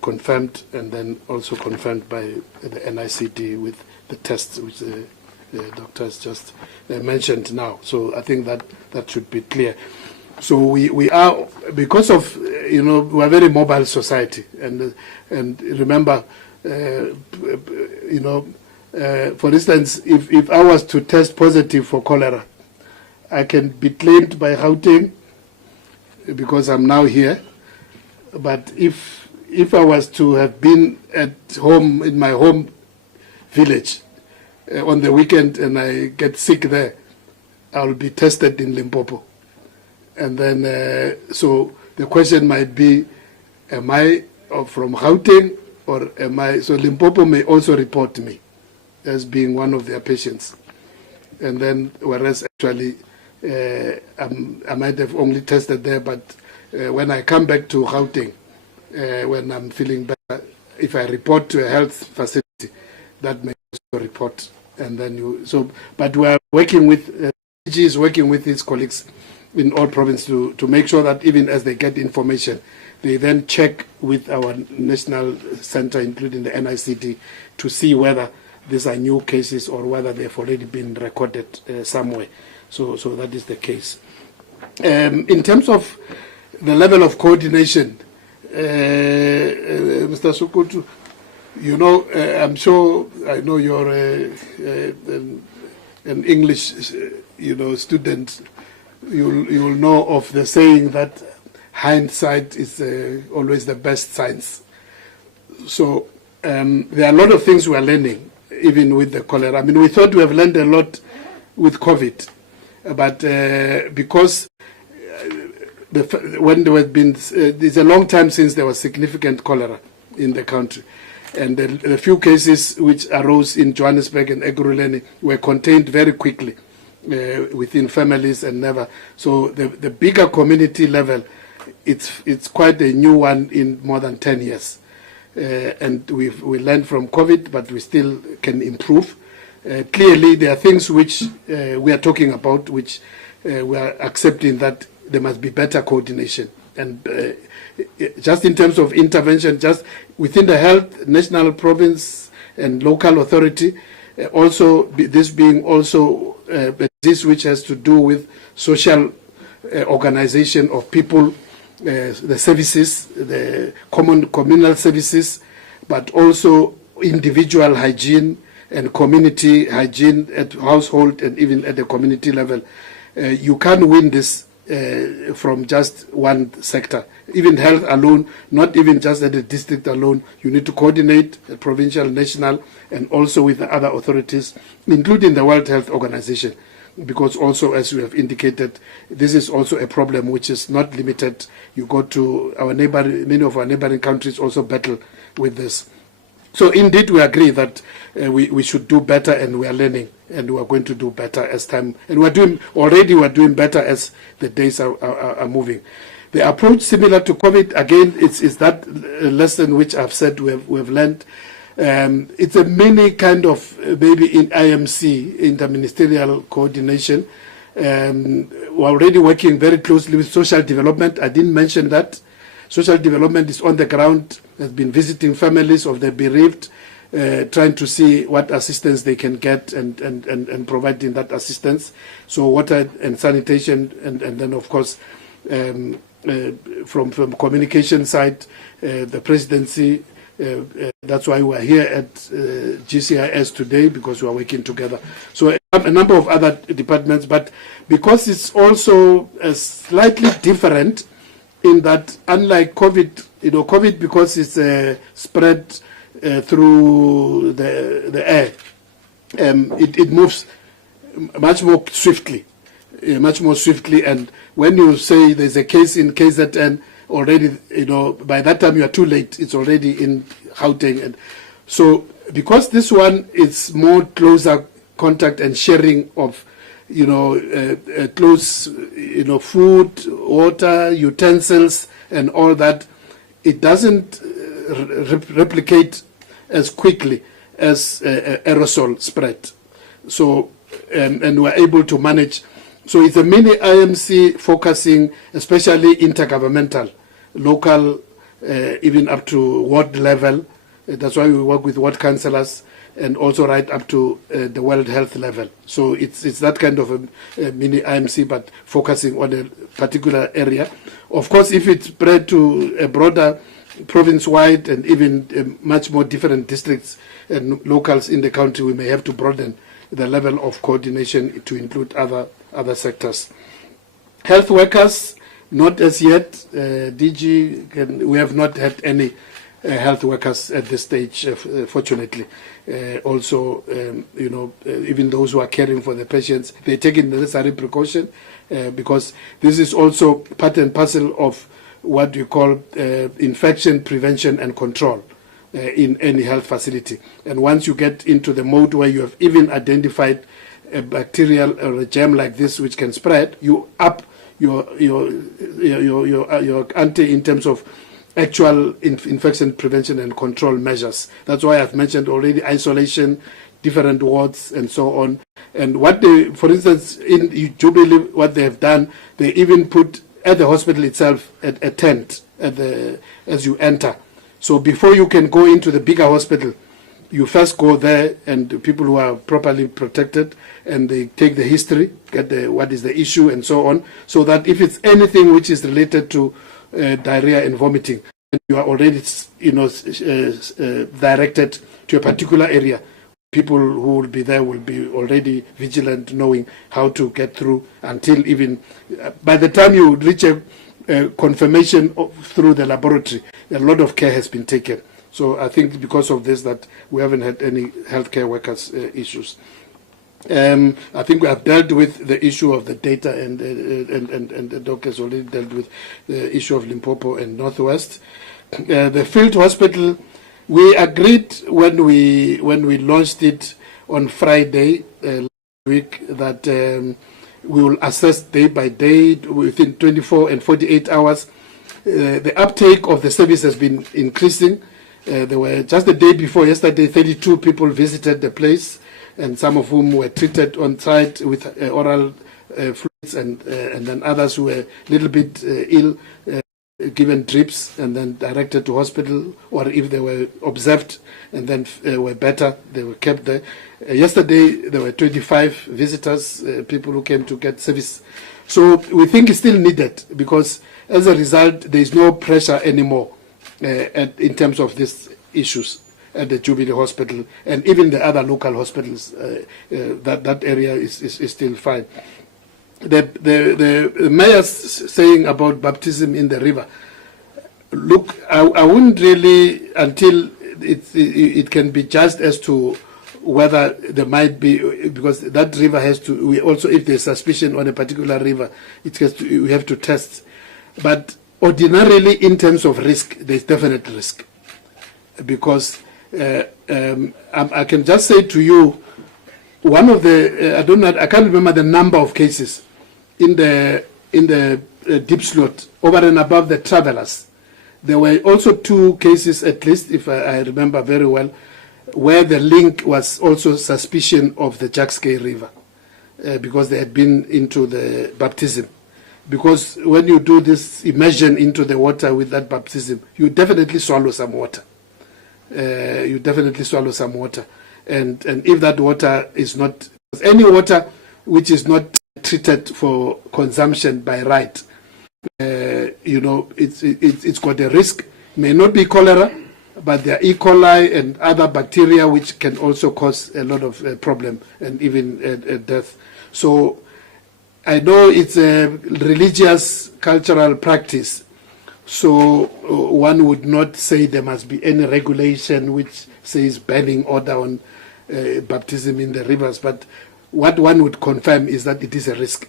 confirmed, and then also confirmed by the NICD with the tests which the doctors just mentioned now. So I think that should be clear. So we are, because of, we are a very mobile society, and remember, for instance, if I was to test positive for cholera, I can be claimed by Gauteng because I'm now here, but if I was to have been at home, in my home village on the weekend, and I get sick there, I'll be tested in Limpopo. And then, so the question might be, am I from Gauteng, or am I, so Limpopo may also report me as being one of their patients. And then, whereas actually, I might have only tested there, but when I come back to Gauteng, when I'm feeling better, if I report to a health facility, that may also report. And then but we are working with, PG is working with his colleagues in all provinces to make sure that even as they get information, they then check with our national center, including the NICD, to see whether these are new cases or whether they've already been recorded somewhere. So that is the case. In terms of the level of coordination, Mr. Sukutu, you know, I'm sure I know you're an English, student. You'll know of the saying that hindsight is always the best science. So there are a lot of things we are learning, even with the cholera. I mean, we thought we have learned a lot with COVID, but because when there had been, it's a long time since there was significant cholera in the country. And the few cases which arose in Johannesburg and Ekurhuleni were contained very quickly within families and never. So the bigger community level, it's quite a new one in more than 10 years. And we learned from COVID, but we still can improve. Clearly, there are things which we are talking about, which we are accepting that there must be better coordination. And just in terms of intervention, just within the health, national, province, and local authority, also this being also this which has to do with social organization of people, the services, the communal services, but also individual hygiene and community hygiene at household and even at the community level. You can't win this from just one sector. Even health alone, not even just at the district alone, you need to coordinate at provincial, national, and also with the other authorities, including the World Health Organization. Because also, as we have indicated, this is also a problem which is not limited. You go to our many of our neighboring countries also battle with this. So indeed, we agree that we should do better, and we are learning, and we are going to do better as time. And we're doing better as the days are moving. The approach similar to COVID, again, it's that lesson which I've said we've learned. It's a mini kind of maybe in IMC, interministerial coordination. We're already working very closely with social development. I didn't mention that. Social development is on the ground, has been visiting families of the bereaved, trying to see what assistance they can get and providing that assistance. So water and sanitation, and then of course from communication side, the presidency. That's why we're here at GCIS today, because we are working together. So a number of other departments, but because it's also slightly different in that, unlike COVID, COVID because it's spread through the air, it moves much more swiftly, and when you say there's a case in KZN, already, by that time you are too late. It's already in Gauteng. And so because this one is more closer contact and sharing of, close, food, water, utensils, and all that, it doesn't replicate as quickly as aerosol spread. So, and we're able to manage. So it's a mini IMC focusing, especially intergovernmental, local, even up to ward level. That's why we work with ward councillors, and also right up to the World Health level. So it's that kind of a mini IMC, but focusing on a particular area. Of course, if it's spread to a broader province-wide and even much more different districts and locals in the country, we may have to broaden the level of coordination to include other sectors. Health workers, not as yet. DG, we have not had any health workers at this stage, fortunately. Also, even those who are caring for the patients, they take the necessary precaution because this is also part and parcel of what we call infection prevention and control in any health facility. And once you get into the mode where you have even identified a bacterial or a germ like this which can spread, you up your ante in terms of actual infection prevention and control measures. That's why I've mentioned already isolation, different wards, and so on. And what they, for instance, in Jubilee, what they have done, they even put at the hospital itself a tent as you enter. So before you can go into the bigger hospital, you first go there, and people who are properly protected, and they take the history, get what is the issue, and so on, so that if it's anything which is related to diarrhea and vomiting, you are already, directed to a particular area. People who will be there will be already vigilant, knowing how to get through until even by the time you reach a confirmation through the laboratory, a lot of care has been taken. So I think because of this that we haven't had any healthcare workers issues. I think we have dealt with the issue of the data, and the doc has already dealt with the issue of Limpopo and Northwest. The field hospital, we agreed when we launched it on Friday last week that we will assess day by day within 24 and 48 hours. The uptake of the service has been increasing. There were just the day before yesterday, 32 people visited the place, and some of whom were treated on site with oral fluids, and then others who were a little bit ill, given drips and then directed to hospital, or if they were observed and then were better, they were kept there. Yesterday there were 25 visitors, people who came to get service. So we think it's still needed, because as a result there is no pressure anymore in terms of these issues at the Jubilee Hospital, and even the other local hospitals. That area is still fine. The mayor's saying about baptism in the river. Look, I wouldn't really, until it can be judged as to whether there might be, because that river has to, we also, if there's suspicion on a particular river, we have to test. But ordinarily, in terms of risk, there's definite risk, because I can just say to you, one of the I can't remember the number of cases in the deep slot over and above the travelers. There were also 2 cases, at least, if I remember very well, where the link was also suspicion of the Jackskay River, because they had been into the baptism. Because when you do this immersion into the water with that baptism, you definitely swallow some water. And if that water is not, any water which is not treated for consumption by right, it's got a risk. May not be cholera, but there are E. coli and other bacteria which can also cause a lot of problem and even death. So I know it's a religious cultural practice, so one would not say there must be any regulation which says banning order on baptism in the rivers, but what one would confirm is that it is a risk.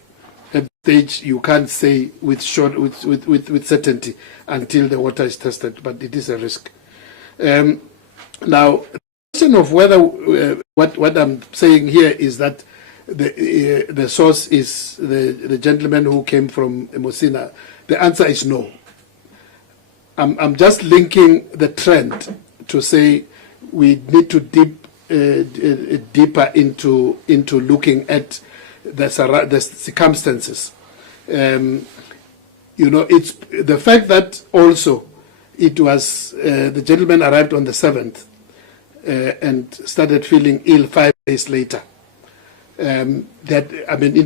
At this stage, you can't say with certainty until the water is tested, but it is a risk. Now, the question of whether what I'm saying here is that the source is the gentleman who came from Mosina. The answer is no. I'm just linking the trend to say we need to deeper into looking at the circumstances. It's the fact that also it was the gentleman arrived on the 7th and started feeling ill 5 days later. In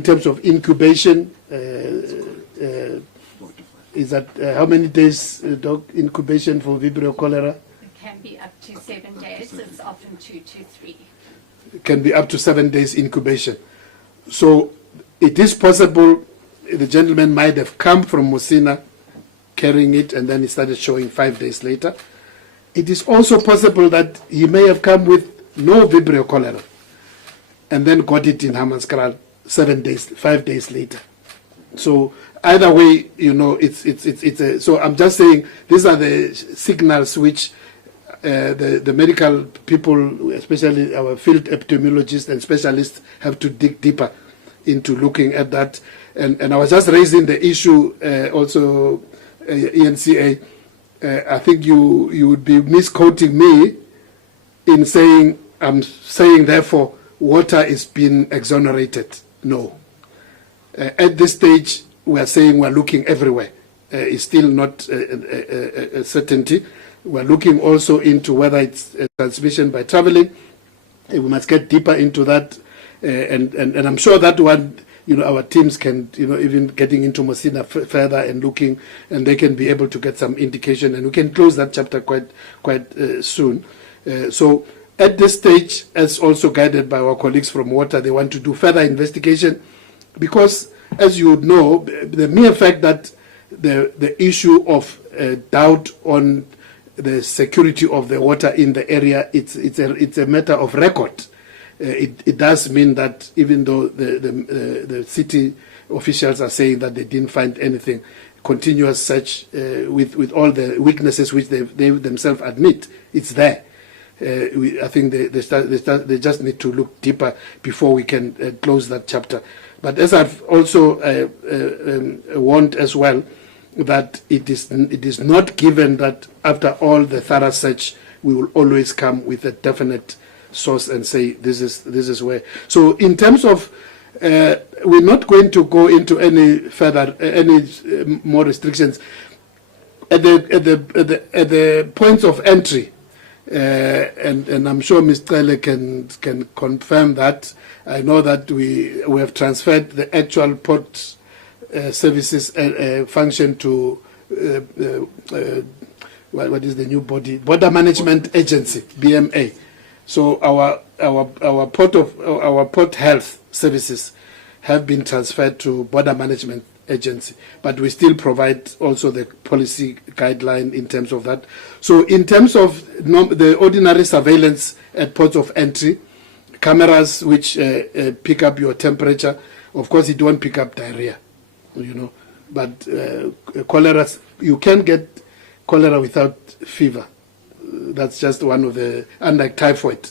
terms of incubation, is that how many days, Doc, incubation for Vibrio cholera? It can be up to 7 days. It's often 2 to 3. It can be up to 7 days incubation. So it is possible the gentleman might have come from Mosina carrying it, and then he started showing 5 days later. It is also possible that he may have come with no Vibrio cholera and then got it in Hammanskraal 5 days later. So either way, so I'm just saying these are the signals which the medical people, especially our field epidemiologists and specialists, have to dig deeper into looking at that. And I was just raising the issue also, ENCA. I think you would be misquoting me in saying, I'm saying therefore water is being exonerated. No. At this stage, we are saying we're looking everywhere is still not a certainty. We're looking also into whether it's a transmission by traveling. We must get deeper into that, and I'm sure that one, our teams can, even getting into Mosina further and looking, and they can be able to get some indication, and we can close that chapter quite soon. So at this stage, as also guided by our colleagues from Water, they want to do further investigation, because, as you would know, the mere fact that the issue of doubt on the security of the water in the area, it's a matter of record. It does mean that even though the city officials are saying that they didn't find anything, continuous search with all the weaknesses which they themselves admit, it's there. I think they just need to look deeper before we can close that chapter. But as I've also warned as well, that it is not given that after all the thorough search we will always come with a definite source and say this is where. So in terms of we're not going to go into any further more restrictions at the points of entry, and I'm sure Ms. Cele can confirm that. I know that we have transferred the actual port services function to what is the new body? Border Management Agency, BMA. So our port health services have been transferred to Border Management Agency, but we still provide also the policy guideline in terms of that. So in terms of the ordinary surveillance at ports of entry, cameras which pick up your temperature, of course it won't pick up diarrhea. But cholera, you can get cholera without fever. That's just one of the, unlike typhoid.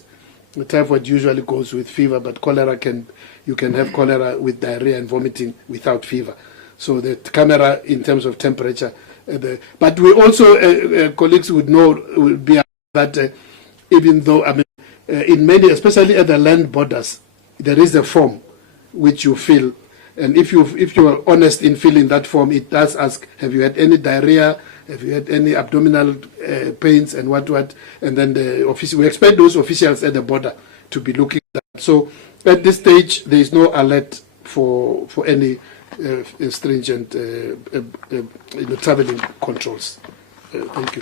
The typhoid usually goes with fever, but cholera you can have cholera with diarrhea and vomiting without fever. So the camera in terms of temperature, but we also, colleagues would be that even though, in many, especially at the land borders, there is a form which you fill. And if you are honest in filling that form, it does ask, have you had any diarrhea? Have you had any abdominal pains and what? And then we expect those officials at the border to be looking at that. So at this stage, there is no alert for any stringent traveling controls. Thank you.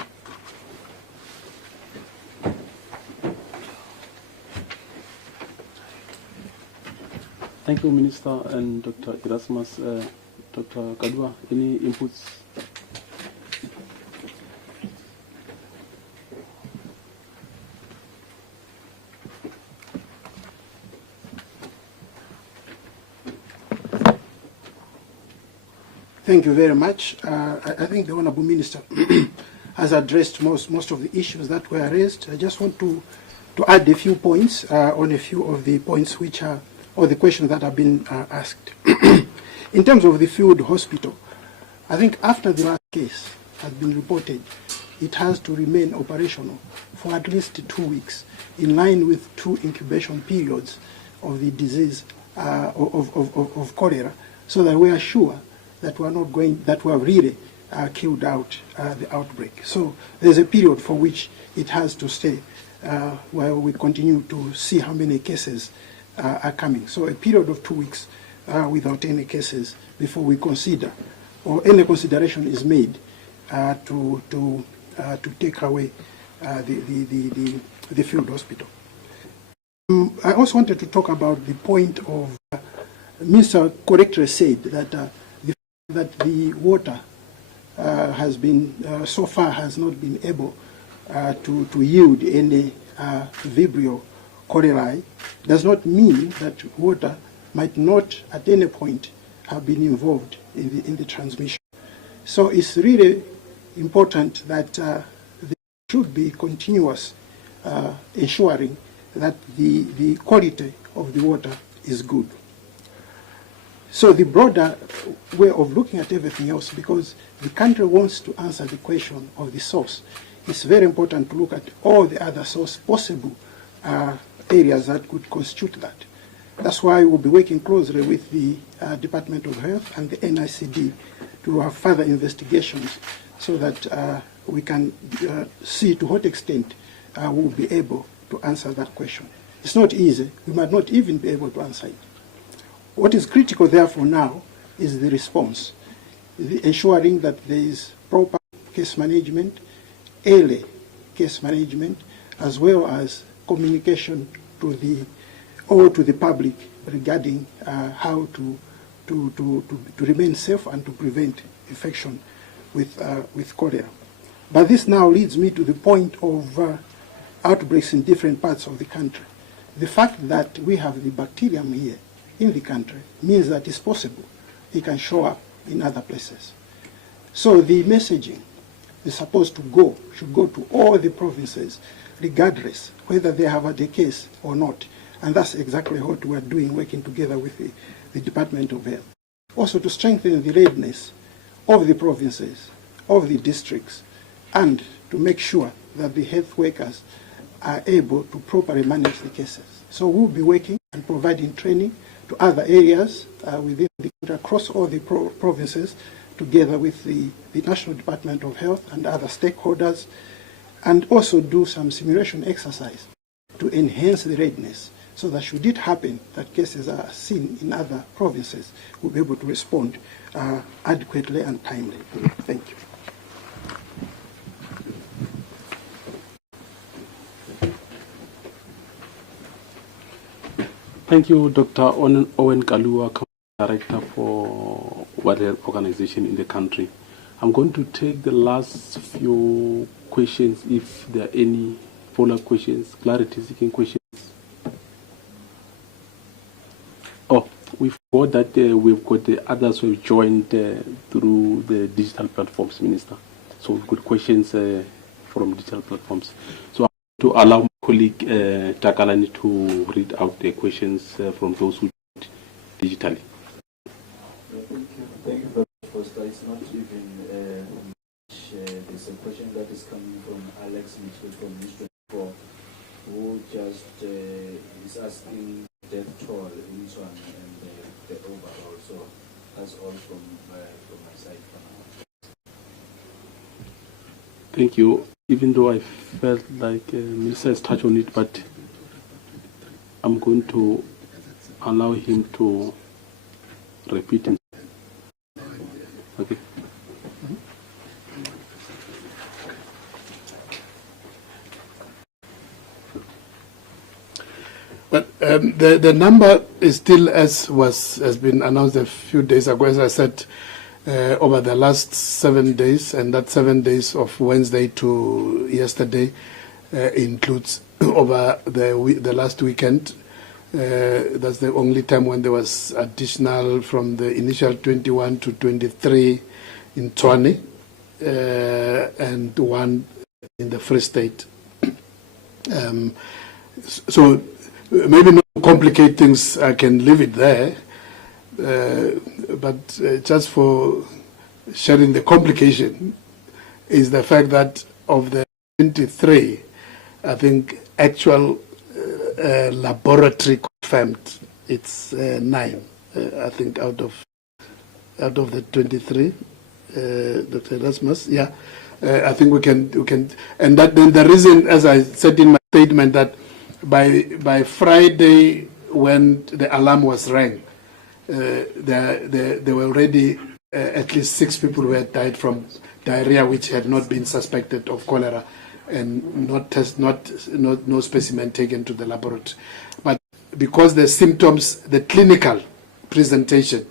Thank you, Minister and Dr. Erasmus. Dr. Kadwa, any inputs? Thank you very much. I think the Honourable Minister has addressed most of the issues that were raised. I just want to add a few points on a few of the points which are, or the questions that have been asked. In terms of the field hospital, I think after the last case has been reported, it has to remain operational for at least 2 weeks, in line with 2 incubation periods of the disease of cholera, so that we are sure that we have really killed out the outbreak. So there's a period for which it has to stay, while we continue to see how many cases are coming. So a period of 2 weeks without any cases before we consider, or any consideration is made to take away the field hospital. I also wanted to talk about the point of Mr. correctly said that the water has been so far has not been able to yield any Vibrio cholerae. Does not mean that water might not at any point have been involved in the transmission. So it's really important that there should be continuous ensuring that the quality of the water is good. So the broader way of looking at everything else, because the country wants to answer the question of the source, it's very important to look at all the other source possible areas that could constitute that. That's why we'll be working closely with the Department of Health and the NICD to have further investigations so that we can see to what extent we'll be able to answer that question. It's not easy. We might not even be able to answer it. What is critical, therefore, now is the response, ensuring that there is proper case management, early case management, as well as communication to the public regarding how to remain safe and to prevent infection with cholera. But this now leads me to the point of outbreaks in different parts of the country. The fact that we have the bacterium here in the country means that it's possible it can show up in other places. So the messaging is supposed to should go to all the provinces, regardless whether they have had a case or not. And that's exactly what we are doing, working together with the Department of Health. Also to strengthen the readiness of the provinces, of the districts, and to make sure that the health workers are able to properly manage the cases. So we'll be working and providing training to other areas within the country, across all the provinces, together with the National Department of Health and other stakeholders, and also do some simulation exercise to enhance the readiness so that should it happen that cases are seen in other provinces, we'll be able to respond adequately and timely. Thank you. Thank you, Dr. Owen Kalua, Director for World Health Organization in the country. I'm going to take the last few questions, if there are any follow-up questions, clarity-seeking questions. Oh, we forgot that we've got the others who have joined through the digital platforms, Minister. So we've got questions from digital platforms. So I'm going to allow my colleague Takalani to read out the questions from those who joined digitally. Thank you very much, Foster. It's not even there's a question that is coming from Alex Mitchell from News 24, who just is asking death toll in Swan and the overall. So that's all from my side for now. Thank you. Even though I felt like Minister has touched on it, but I'm going to allow him to repeat himself. Okay. But the number is still as has been announced a few days ago, as I said, over the last 7 days, and that 7 days of Wednesday to yesterday includes over the last weekend. That's the only time when there was additional from the initial 21 to 23 in Tshwane and 1 in the Free State. So maybe not to complicate things, I can leave it there, but just for sharing the complication is the fact that of the 23, I think actual laboratory confirmed it's 9. I think out of the 23, Dr. Erasmus, yeah. I think we can, and that then the reason, as I said in my statement, that by Friday when the alarm was rang, there were already at least 6 people who had died from diarrhea, which had not been suspected of cholera, and no specimen taken to the laboratory. But because the symptoms, the clinical presentation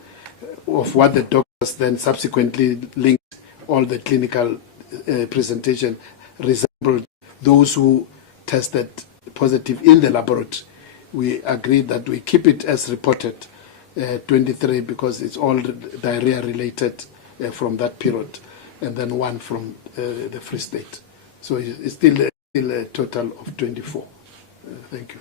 of what the doctors then subsequently linked, all the clinical presentation resembled those who tested positive in the laboratory, we agreed that we keep it as reported, 23, because it's all diarrhea related from that period, and then 1 from the Free State. So it's still a total of 24. Thank you.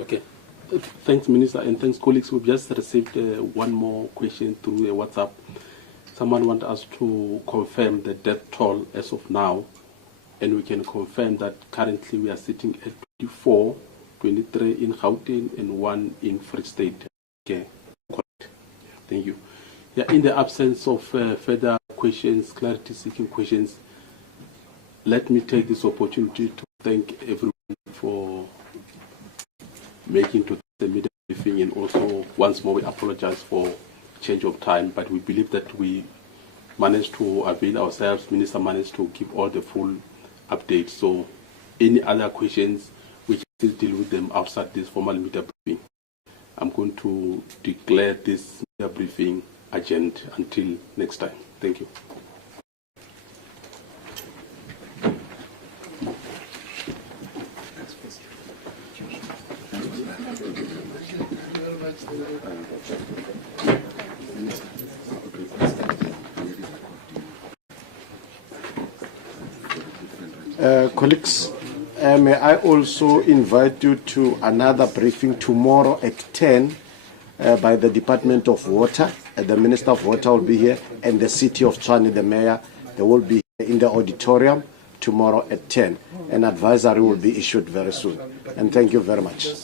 Okay. Thanks, Minister, and thanks, colleagues. We've just received one more question through WhatsApp. someone wants us to confirm the death toll as of now, and we can confirm that currently we are sitting at 24, 23 in Gauteng and 1 in Free State. Okay, correct. Thank you. Yeah, in the absence of further questions, clarity-seeking questions, let me take this opportunity to thank everyone for making to the media briefing, and also once more we apologize for change of time, but we believe that we managed to avail ourselves. Minister managed to give all the full updates. So any other questions, we can still deal with them outside this formal media briefing. I'm going to declare this media briefing adjourned until next time. Thank you. Colleagues, may I also invite you to another briefing tomorrow at 10 by the Department of Water. The Minister of Water will be here, and the City of Tshwane, the Mayor, they will be in the auditorium tomorrow at 10. An advisory will be issued very soon. And thank you very much.